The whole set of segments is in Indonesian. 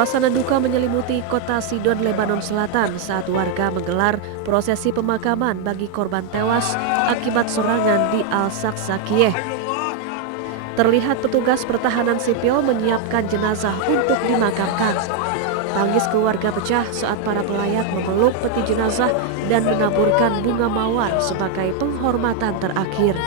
Suasana duka menyelimuti kota Sidon, Lebanon Selatan saat warga menggelar prosesi pemakaman bagi korban tewas akibat serangan di Al-Saksakiyeh. Terlihat petugas pertahanan sipil menyiapkan jenazah untuk dimakamkan. Tangis keluarga pecah saat para pelayat memeluk peti jenazah dan menaburkan bunga mawar sebagai penghormatan terakhir.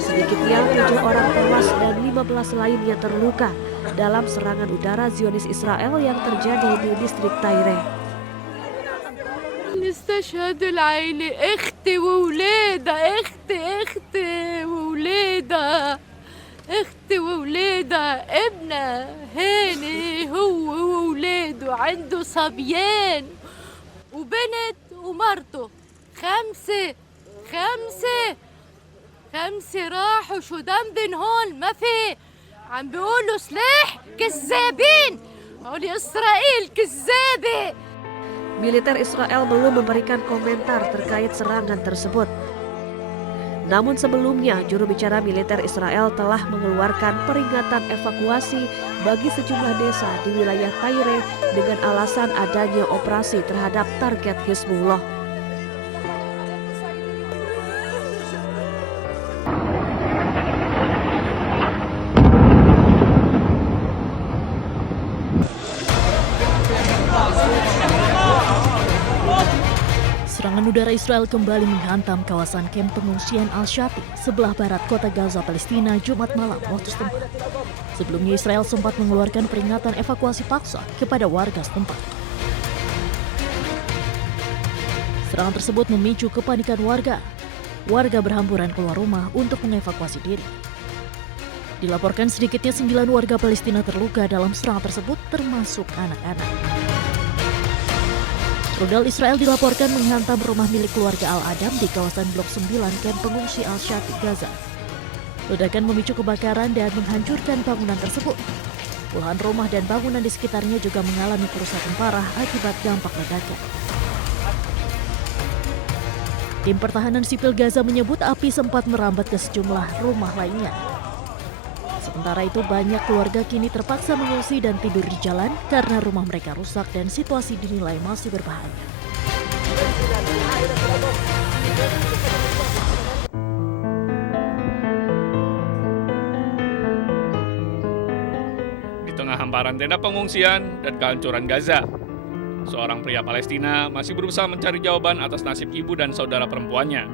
Sedikitnya 7 orang tewas dan 15 lainnya terluka dalam serangan udara Zionis Israel yang terjadi di distrik Tyre. نستشهد العائلة اختي وولادها اختي وولادها اختي وولادها ابنها هاني هو وولاده عنده صبيان وبنت ومرته خمسة راحوا شو ذنبن هون ما في عم بيقولوا سلاح كذابين هول إسرائيل كذابة. Militer Israel belum memberikan komentar terkait serangan tersebut. Namun sebelumnya, juru bicara militer Israel telah mengeluarkan peringatan evakuasi bagi sejumlah desa di wilayah Tyre dengan alasan adanya operasi terhadap target Hizbullah. Serangan udara Israel kembali menghantam kawasan kamp pengungsian Al-Shati sebelah barat kota Gaza, Palestina, Jumat malam waktu setempat. Sebelumnya Israel sempat mengeluarkan peringatan evakuasi paksa kepada warga setempat. Serangan tersebut memicu kepanikan warga. Warga berhamburan keluar rumah untuk mengevakuasi diri. Dilaporkan sedikitnya 9 warga Palestina terluka dalam serangan tersebut, termasuk anak-anak. Rudal Israel dilaporkan menghantam rumah milik keluarga Al-Adam di kawasan Blok 9 kamp pengungsi Al-Shati, Gaza. Ledakan memicu kebakaran dan menghancurkan bangunan tersebut. Puluhan rumah dan bangunan di sekitarnya juga mengalami kerusakan parah akibat dampak ledakan. Tim pertahanan sipil Gaza menyebut api sempat merambat ke sejumlah rumah lainnya. Sementara itu banyak keluarga kini terpaksa mengungsi dan tidur di jalan karena rumah mereka rusak dan situasi dinilai masih berbahaya. Di tengah hamparan tenda pengungsian dan kehancuran Gaza, seorang pria Palestina masih berusaha mencari jawaban atas nasib ibu dan saudara perempuannya.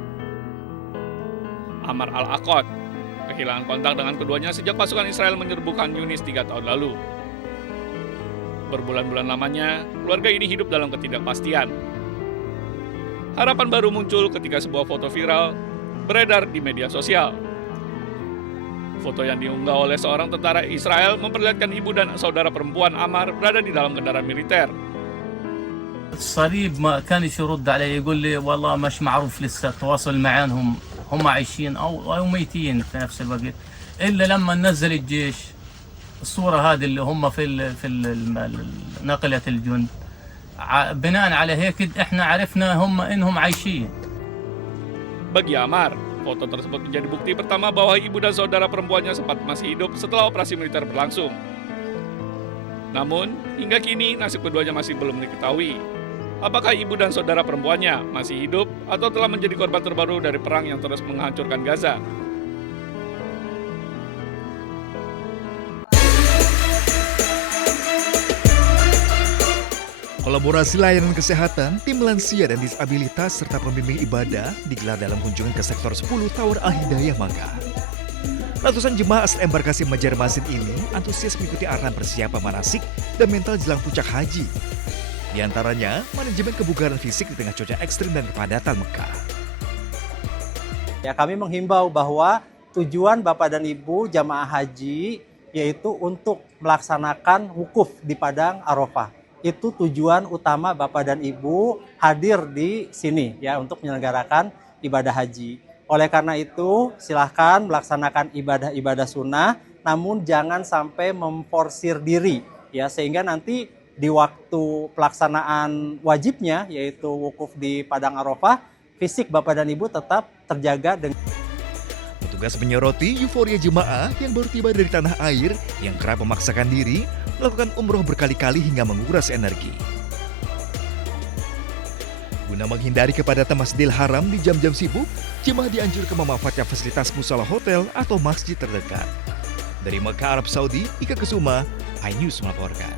Amar Al-Aqad kehilangan kontak dengan keduanya sejak pasukan Israel menyerbu Khan Yunis 3 tahun lalu. Berbulan-bulan lamanya, keluarga ini hidup dalam ketidakpastian. Harapan baru muncul ketika sebuah foto viral beredar di media sosial. Foto yang diunggah oleh seorang tentara Israel memperlihatkan ibu dan saudara perempuan Amar berada di dalam kendaraan militer. الصليب ما كانش يرد علي يقول لي والله مش معروف لسه التواصل معاهم هم عايشين او ميتين في نفس الوقت الا لما نزل الجيش الصوره هذه اللي هم نقله الجند بناء على هيك احنا عرفنا هم انهم عايشين. Bagi Amar, foto tersebut menjadi bukti pertama bahwa ibu dan saudara perempuannya sempat masih hidup setelah operasi militer berlangsung. Namun, hingga kini nasib keduanya masih belum diketahui. Apakah ibu dan saudara perempuannya masih hidup atau telah menjadi korban terbaru dari perang yang terus menghancurkan Gaza? Kolaborasi layanan kesehatan, tim lansia dan disabilitas serta pembimbing ibadah digelar dalam kunjungan ke sektor 10 Tower Al-Hidayah Makkah. Ratusan jemaah asal embarkasi Banjarmasin ini antusias mengikuti arahan persiapan manasik dan mental jelang puncak haji. Di antaranya, manajemen kebugaran fisik di tengah cuaca ekstrim dan kepadatan Mekah. Ya, kami menghimbau bahwa tujuan Bapak dan Ibu jamaah haji yaitu untuk melaksanakan wukuf di Padang Arafah. Itu tujuan utama Bapak dan Ibu hadir di sini ya untuk menyelenggarakan ibadah haji. Oleh karena itu, silahkan melaksanakan ibadah-ibadah sunnah, namun jangan sampai memforsir diri ya sehingga nanti di waktu pelaksanaan wajibnya yaitu wukuf di Padang Arafah, fisik Bapak dan Ibu tetap terjaga dengan. Petugas menyoroti euforia jemaah yang baru tiba dari tanah air yang kerap memaksakan diri melakukan umroh berkali-kali hingga menguras energi. Guna menghindari kepadatan Masjidil Haram di jam-jam sibuk, jemaah dianjurkan memanfaatkan fasilitas musala hotel atau masjid terdekat. Dari Mekah, Arab Saudi, Ika Kesuma, iNews melaporkan.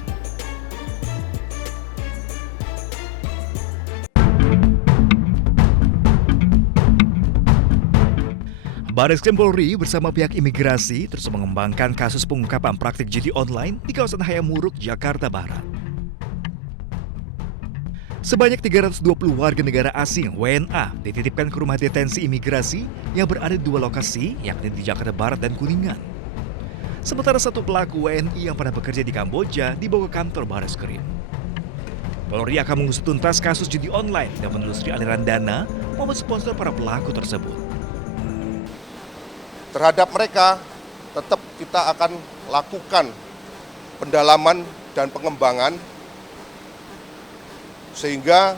Bareskrim Polri bersama pihak imigrasi terus mengembangkan kasus pengungkapan praktik judi online di kawasan Hayam Wuruk, Jakarta Barat. Sebanyak 320 warga negara asing (WNA) dititipkan ke rumah detensi imigrasi yang berada di 2 lokasi, yakni di Jakarta Barat dan Kuningan. Sementara satu pelaku WNI yang pernah bekerja di Kamboja dibawa ke kantor Bareskrim. Polri akan mengusut tuntas kasus judi online dan menelusuri aliran dana maupun sponsor para pelaku tersebut. Terhadap mereka, tetap kita akan lakukan pendalaman dan pengembangan sehingga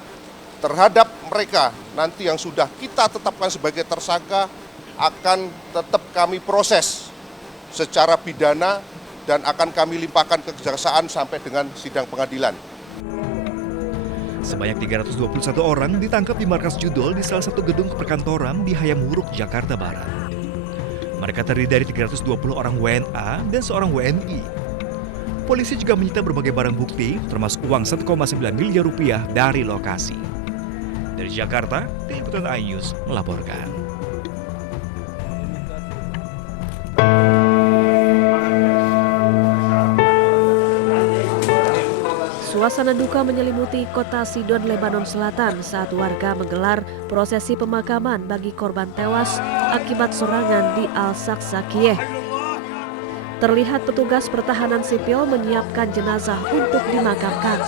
terhadap mereka nanti yang sudah kita tetapkan sebagai tersangka akan tetap kami proses secara pidana dan akan kami limpahkan ke kejaksaan sampai dengan sidang pengadilan. Sebanyak 321 orang ditangkap di markas judol di salah satu gedung perkantoran di Hayam Wuruk, Jakarta Barat. Mereka terdiri dari 320 orang WNA dan seorang WNI. Polisi juga menyita berbagai barang bukti, termasuk uang 1,9 miliar rupiah dari lokasi. Dari Jakarta, Tim Liputan iNews melaporkan. Suasana duka menyelimuti kota Sidon, Lebanon Selatan saat warga menggelar prosesi pemakaman bagi korban tewas akibat serangan di Al-Aqsa. Terlihat petugas pertahanan sipil menyiapkan jenazah untuk dimakamkan.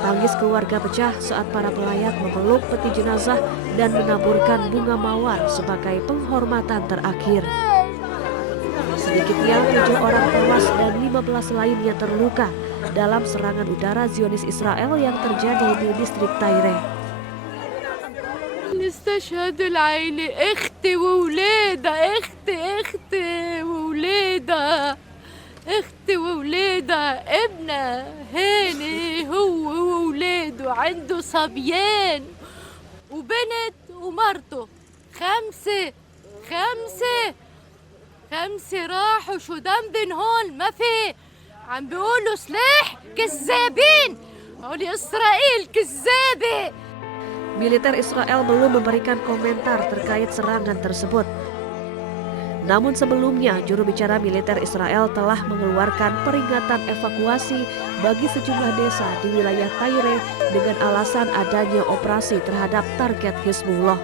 Tangis keluarga pecah saat para pelayat memeluk peti jenazah dan menaburkan bunga mawar sebagai penghormatan terakhir. Sedikitnya 7 orang tewas dan 15 lainnya terluka dalam serangan udara Zionis Israel yang terjadi di distrik Tyre. نستشهد العيلة اختي وولادها اختي وولادها اختي وولادها ابنها هاني هو وولاده عنده صبيان وبنت ومرته خمسة راحوا شو ذنبن هون ما في عم بيقولوا سلاح كذابين هولي إسرائيل كذابة. Militer Israel belum memberikan komentar terkait serangan tersebut. Namun sebelumnya, juru bicara militer Israel telah mengeluarkan peringatan evakuasi bagi sejumlah desa di wilayah Tyre dengan alasan adanya operasi terhadap target Hizbullah.